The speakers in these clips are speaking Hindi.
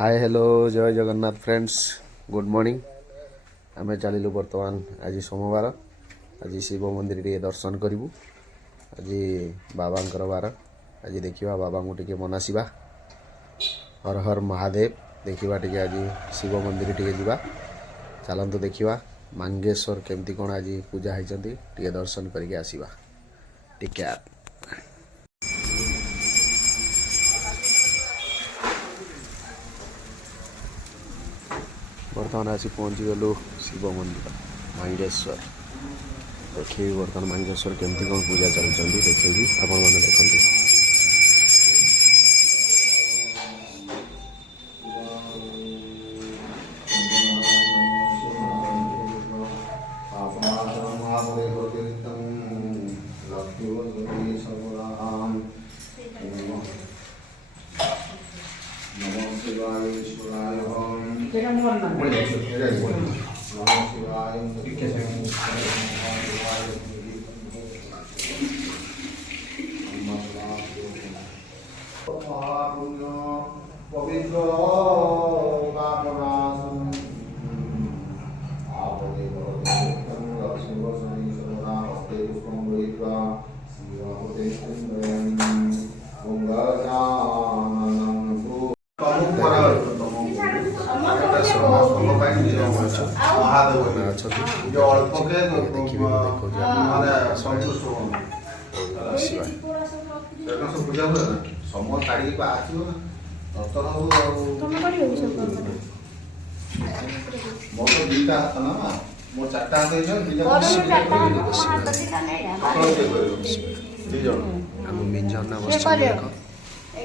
हाय हेलो जय जगन्नाथ फ्रेंड्स गुड मॉर्निंग। आम चलू बर्तमान आज सोमवार आज शिव मंदिर टे दर्शन करूँ। आज बाबांकर बार आज देखा बाबा को टे मनासिबा। हर हर महादेव देखा टे आज शिव मंदिर टे जा चलतु देखा मांगेश्वर केमती कौन आज पूजा होती टे दर्शन करके आसवा टिके। बर्तमान आसी पहुँची गलु शिव मंदिर मांगेश्वर। देखिए बर्तमान मांगेश्वर केमती कौन पूजा चलती देखिए आपण मैंने देखते।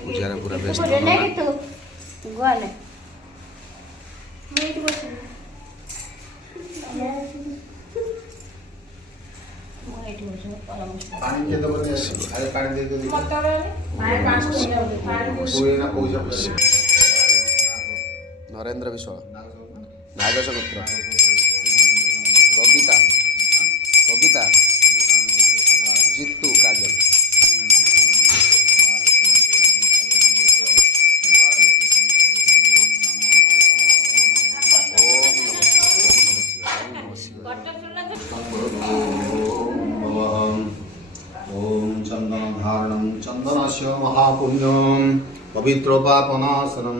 पूजा पूरा व्यस्त नरेंद्र विश्वाल नागसमुद्र कविता कविता जितू काजल चंदनस्य महापुण्यम पवित्रोपापनाशनम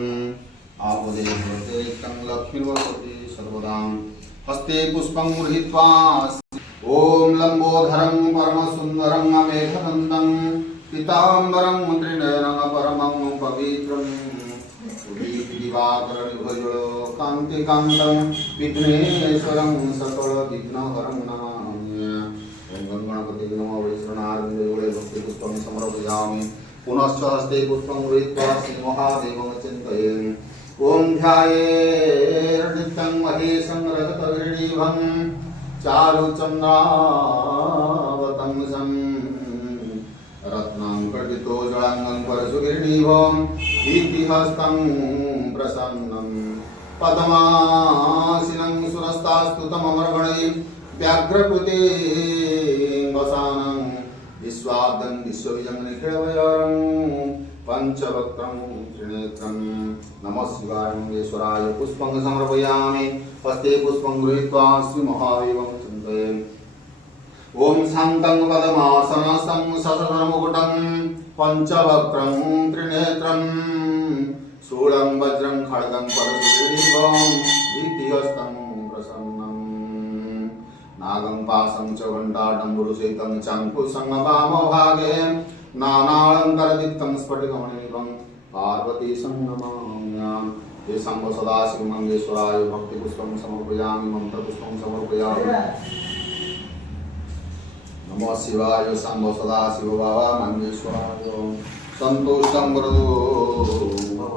आपदे भवते लक्ष्मीर्वसति सर्वदा हस्ते पुष्पं गृहीत्वा ओम लंबोधरं परमसुंदरं मेघदन्तं पीताम्बरं त्रिनयनं परमं पवित्रं दिवाकरनिभजलो कान्तिकान्तं विघ्नेश्वरं सकलविघ्नहरं नमामि। ओम गणपते नमः वैष्णवार्जुने भक्ति पुष्पं समर्पयामि। पुनश्च हस्ते पुष्पं गृहीत्वा श्रीमहादेवं चिन्तयामि। ओम ध्यायेर्नित्यं महेशं रजतगृणीभं चारुचन्द्रावतंसं रत्नाङ्कटितो जलाङ्गं परशुगिरिणीभं दीप्तिहस्तं प्रसन्नं पद्मासीनं सुरस्तास्तुतममरगणैः व्याघ्रकृतें वसानं विश्वाब्दं विश्वविजं निखिलवयं पंचवक्त्रं त्रिनेत्रं नमः शिवाय मंगेश्वराय पुष्पं समर्पयामि। हस्ते पुष्पं गृहीत्वा श्रीमहादेवं चिन्तयामि। ओम शान्तं पद्मासनस्थं सशस्त्रमुकुटं पंचवक्त्रं त्रिनेत्रं शूलं वज्रं खड्गं परशुग्रीवं दीप्तिहस्तं प्रसन्नं नागं पाशं च घण्टाडम्बुरुसहितं चाङ्कुशं वामभागे नानालङ्कारदीप्तं स्फटिकमणिनिभं पार्वतीशं नमाम्याम्। ये शम्भो सदाशिव मंगेश्वराय भक्तिपुष्पं समर्पयामि मंत्रपुष्पं समर्पयामि। नमः शिवाय शम्भो सदाशिव बाबा मंगेश्वराय संतुष्टं वरदो भव।